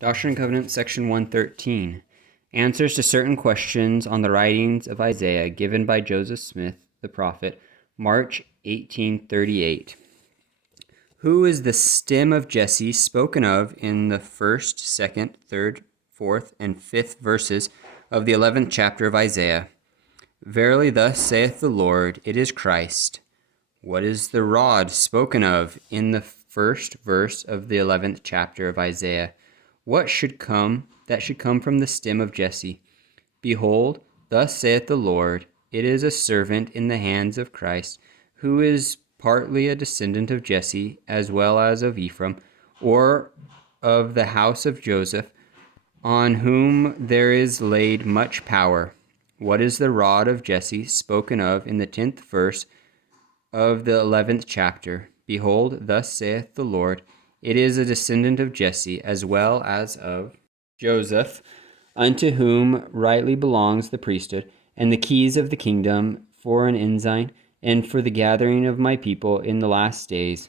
Doctrine and Covenants, section 113. Answers to certain questions on the writings of Isaiah given by Joseph Smith, the prophet, March 1838. Who is the stem of Jesse spoken of in the 1st, 2nd, 3rd, 4th, and 5th verses of the 11th chapter of Isaiah? Verily thus saith the Lord, it is Christ. What is the rod spoken of in the 1st verse of the 11th chapter of Isaiah? What should come from the stem of Jesse? Behold, thus saith the Lord, it is a servant in the hands of Christ, who is partly a descendant of Jesse, as well as of Ephraim, or of the house of Joseph, on whom there is laid much power. What is the rod of Jesse spoken of in the 10th verse of the 11th chapter? Behold, thus saith the Lord, it is a descendant of Jesse, as well as of Joseph, unto whom rightly belongs the priesthood, and the keys of the kingdom for an ensign, and for the gathering of my people in the last days.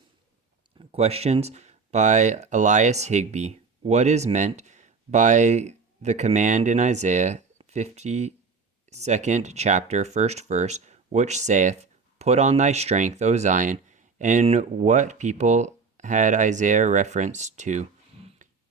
Questions by Elias Higby. What is meant by the command in Isaiah 52nd chapter, 1st verse, which saith, Put on thy strength, O Zion, and what people had Isaiah reference to?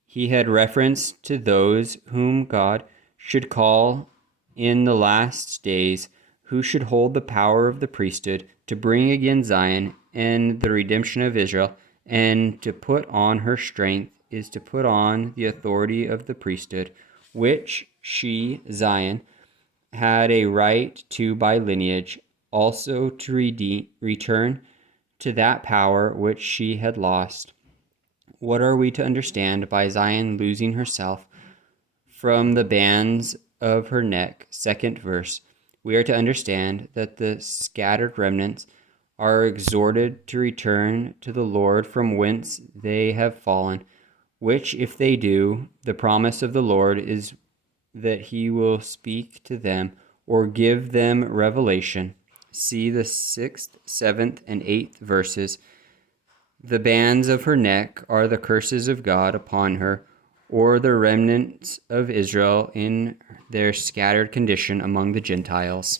He had reference to those whom God should call in the last days, who should hold the power of the priesthood to bring again Zion and the redemption of Israel, and to put on her strength is to put on the authority of the priesthood, which she, Zion, had a right to by lineage, also to return to that power which she had lost. What are we to understand by Zion losing herself from the bands of her neck? 2nd verse. We are to understand that the scattered remnants are exhorted to return to the Lord from whence they have fallen, which if they do, the promise of the Lord is that he will speak to them or give them revelation. See the 6th, 7th, and 8th verses. The bands of her neck are the curses of God upon her, or the remnants of Israel in their scattered condition among the Gentiles.